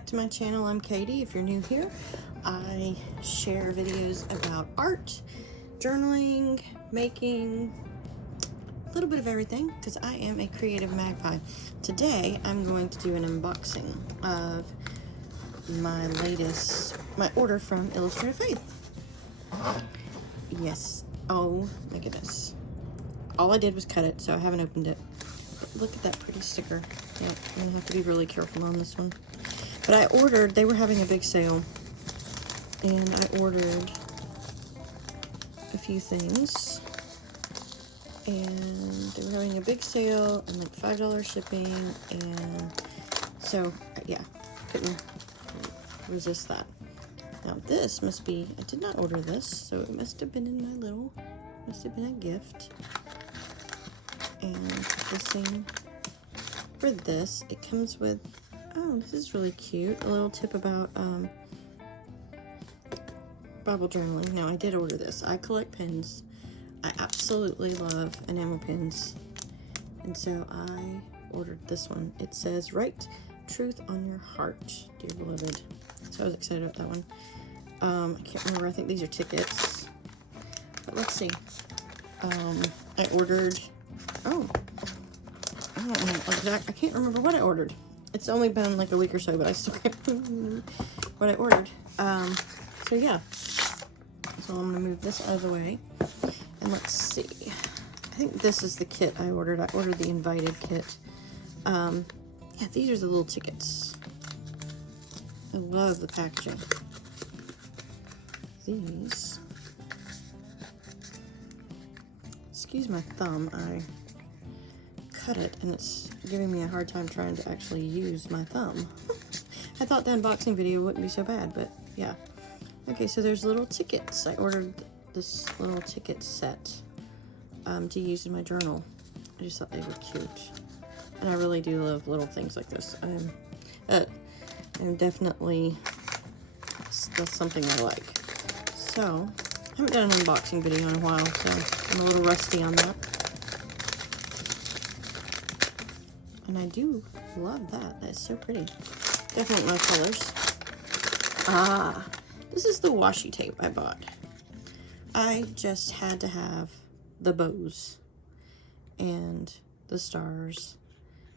back to my channel. I'm Katie. If you're new here, I share videos about art, journaling, making, a little bit of everything because I am a creative magpie. Today I'm going to do an unboxing of my order from Illustrated Faith. Yes. Oh my goodness. All I did was cut it, so I haven't opened it. But look at that pretty sticker. Yep, I'm gonna have to be really careful on this one. But I ordered, they were having a big sale, and I ordered a few things, and they were having a big sale and like $5 shipping, and so yeah, couldn't resist that. Now this must be, I did not order this, so it must have been in my little, must have been a gift. And the same for this, it comes with, oh, this is really cute, a little tip about Bible journaling. Now I did order this. I collect pins. I absolutely love enamel pins, and so I ordered this one. It says, "Write truth on your heart, dear beloved." So I was excited about that one. I can't remember, I think these are tickets, but let's see. I ordered, oh, I don't know exact, I can't remember what I ordered. It's only been like a week or so, but I still can't remember what I ordered. So yeah, so I'm gonna move this out of the way, and let's see. I think this is the kit I ordered. I ordered the invited kit. Yeah, these are the little tickets. I love the packaging. These, excuse my thumb, I cut it and it's giving me a hard time trying to actually use my thumb. I thought the unboxing video wouldn't be so bad, but yeah. Okay, so there's little tickets. I ordered this little ticket set to use in my journal. I just thought they were cute, and I really do love little things like this. I'm definitely, that's something I like. So I haven't done an unboxing video in a while, so I'm a little rusty on that. And I do love that. That's so pretty. Definitely my colors. Ah, this is the washi tape I bought. I just had to have the bows and the stars.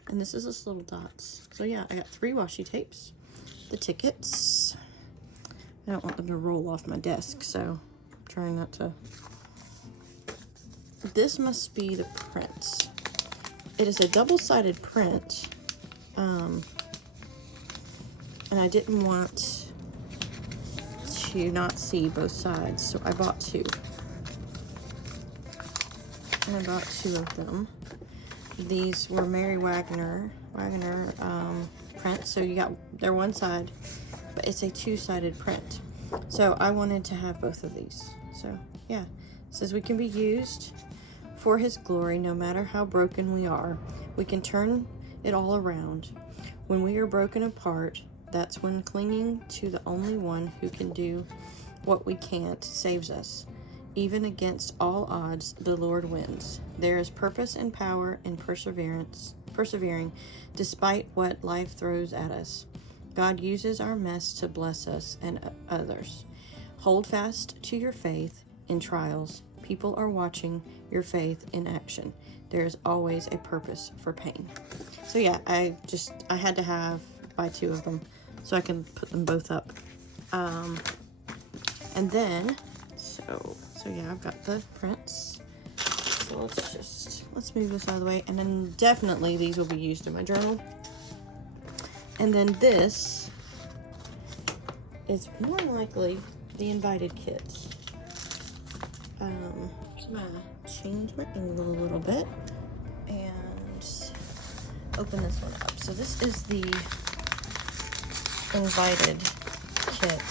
And this is just little dots. So yeah, I got 3 washi tapes. The tickets. I don't want them to roll off my desk, so I'm trying not to. This must be the print. It is a double-sided print, and I didn't want to not see both sides, so I bought 2. And I bought 2 of them. These were Mary Wagner print, so you got, they're one side, but it's a 2-sided print. So I wanted to have both of these. So yeah, it says we can be used for his glory no matter how broken we are. We can turn it all around. When we are broken apart, that's when clinging to the only one who can do what we can't saves us. Even against all odds, the Lord wins. There is purpose and power in persevering despite what life throws at us. God uses our mess to bless us and others. Hold fast to your faith in trials. People are watching your faith in action. There is always a purpose for pain. So yeah, I had to buy 2 of them so I can put them both up. And then, so yeah, I've got the prints. So let's move this out of the way. And then definitely these will be used in my journal. And then this is more likely the invited kit. I'm gonna change my angle a little bit and open this one up. So this is the invited kit.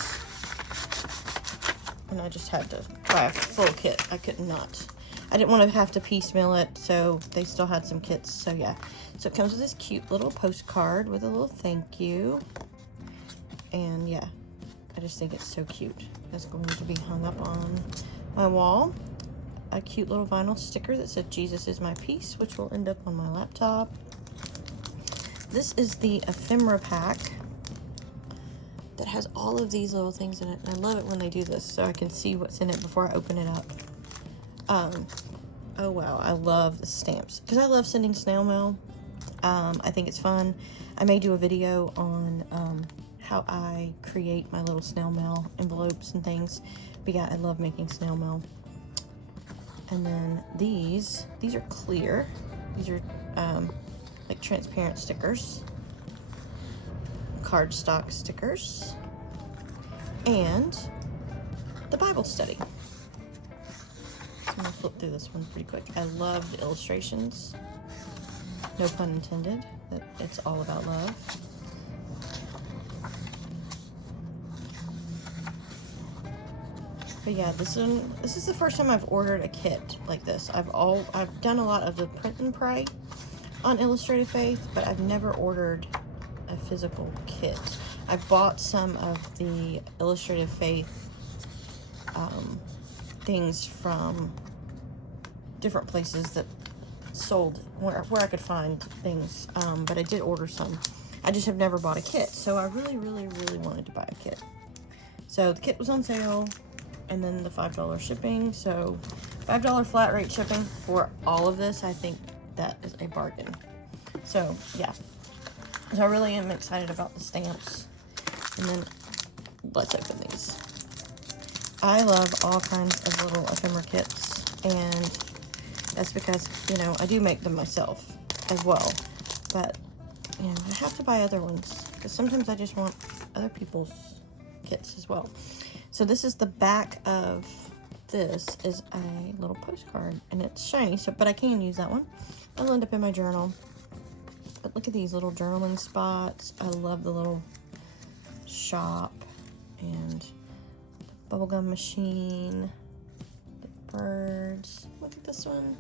And I just had to buy a full kit. I didn't want to have to piecemeal it, so they still had some kits. So yeah, so it comes with this cute little postcard with a little thank you. And yeah, I just think it's so cute. It's going to be hung up on my wall. A cute little vinyl sticker that said Jesus is my peace, which will end up on my laptop. This is the ephemera pack. that has all of these little things in it. And I love it when they do this so I can see what's in it before I open it up. Oh wow, I love the stamps because I love sending snail mail. I think it's fun. I may do a video on how I create my little snail mail envelopes and things. But yeah, I love making snail mail. And then these are clear. These are like transparent stickers, cardstock stickers, and the Bible study. I'm gonna flip through this one pretty quick. I love the illustrations. No pun intended. It's all about love. But yeah, this is the first time I've ordered a kit like this. I've done a lot of the print and pray on Illustrated Faith, but I've never ordered a physical kit. I bought some of the Illustrated Faith things from different places that sold where I could find things, but I did order some. I just have never bought a kit, so I really wanted to buy a kit. So the kit was on sale, and then the $5 shipping, so $5 flat rate shipping for all of this. I think that is a bargain. So yeah, so I really am excited about the stamps. And then let's open these. I love all kinds of little ephemera kits, and that's because, you know, I do make them myself as well, but you know, I have to buy other ones because sometimes I just want other people's kits as well. So this is the back of this is a little postcard, and it's shiny, so but I can use that one. It'll end up in my journal. But look at these little journaling spots. I love the little shop and the bubblegum machine, the birds. Look at this one.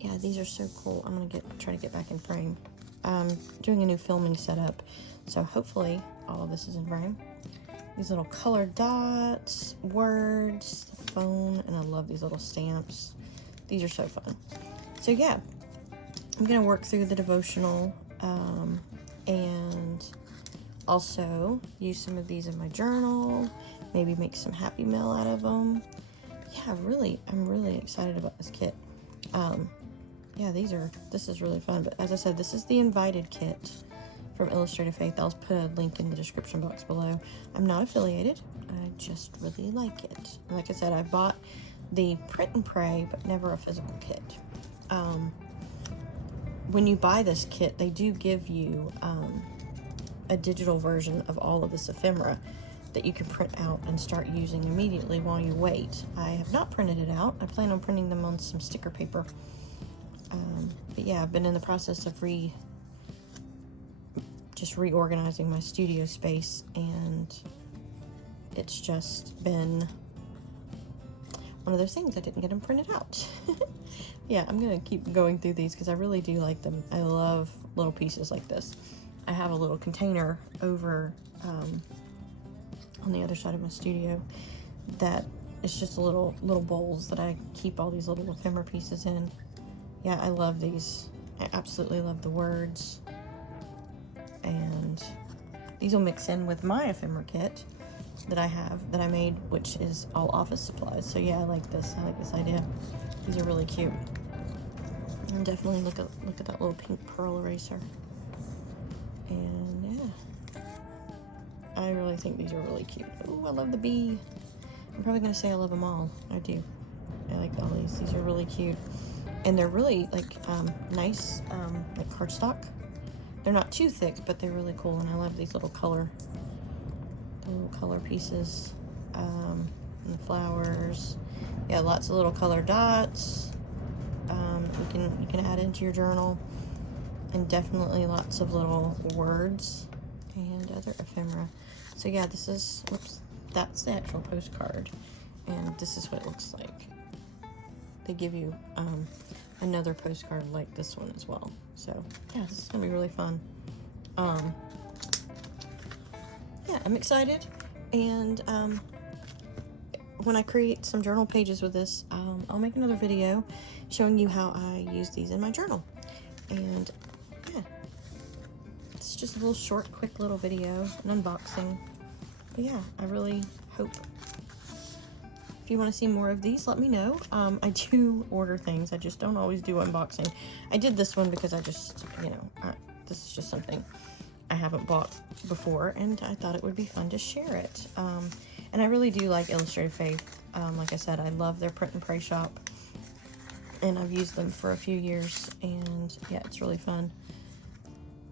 Yeah, these are so cool. I'm gonna try to get back in frame. Doing a new filming setup, so hopefully all of this is in frame. These little colored dots, words, the phone, and I love these little stamps. These are so fun. So yeah, I'm gonna work through the devotional and also use some of these in my journal, maybe make some happy mail out of them. Yeah, I'm really excited about this kit. Yeah, this is really fun, but as I said, this is the invited kit from Illustrated Faith. I'll put a link in the description box below. I'm not affiliated, I just really like it. And like I said, I bought the print and pray, but never a physical kit. When you buy this kit, they do give you a digital version of all of this ephemera that you can print out and start using immediately while you wait. I have not printed it out. I plan on printing them on some sticker paper. But yeah, I've been in the process of just reorganizing my studio space, and it's just been one of those things. I didn't get them printed out. Yeah, I'm gonna keep going through these because I really do like them. I love little pieces like this. I have a little container over on the other side of my studio that is just little bowls that I keep all these little ephemera pieces in. Yeah, I love these. I absolutely love the words. And these will mix in with my ephemera kit that I made, which is all office supplies. So yeah, I like this idea. These are really cute. And definitely look at that little pink pearl eraser. And yeah, I really think these are really cute. Ooh, I love the bee. I'm probably gonna say I love them all. I do. I like all these. These are really cute. And they're really like nice, like cardstock. They're not too thick, but they're really cool. And I love these little color pieces, and the flowers. Yeah, lots of little color dots. You can add into your journal, and definitely lots of little words and other ephemera. So yeah, that's the actual postcard, and this is what it looks like. They give you another postcard like this one as well. So yeah, this is gonna be really fun. Yeah, I'm excited, and when I create some journal pages with this, I'll make another video showing you how I use these in my journal. And yeah, this is just a little short, quick little video, an unboxing. But yeah, I really hope. If you want to see more of these, let me know. I do order things. I just don't always do unboxing. I did this one because I just, you know, this is just something I haven't bought before, and I thought it would be fun to share it. And I really do like Illustrated Faith. Like I said, I love their print and pray shop, and I've used them for a few years, and yeah, it's really fun.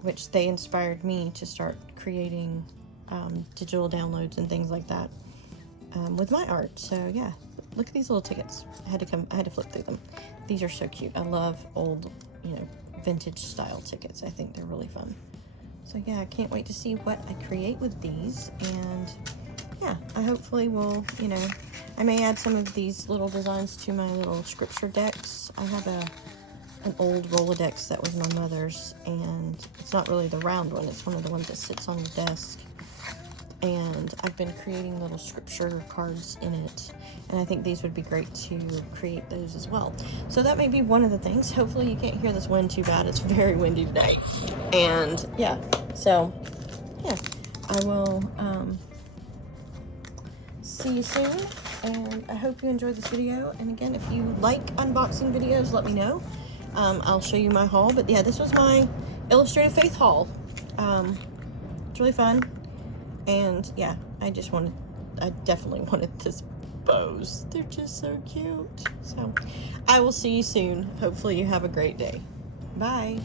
Which they inspired me to start creating digital downloads and things like that. With my art. So yeah, look at these little tickets. I had to flip through them. These are so cute. I love old, you know, vintage style tickets. I think they're really fun. So yeah, I can't wait to see what I create with these. And yeah, I hopefully will, you know, I may add some of these little designs to my little scripture decks. I have an old Rolodex that was my mother's, and it's not really the round one. It's one of the ones that sits on the desk. And I've been creating little scripture cards in it, and I think these would be great to create those as well. So that may be one of the things. Hopefully you can't hear this wind too bad. It's very windy today. And yeah, so yeah, I will see you soon, and I hope you enjoyed this video. And again, if you like unboxing videos, let me know. I'll show you my haul. But yeah, this was my Illustrated Faith haul. It's really fun. And yeah, I definitely wanted this bows. They're just so cute. So I will see you soon. Hopefully you have a great day. Bye.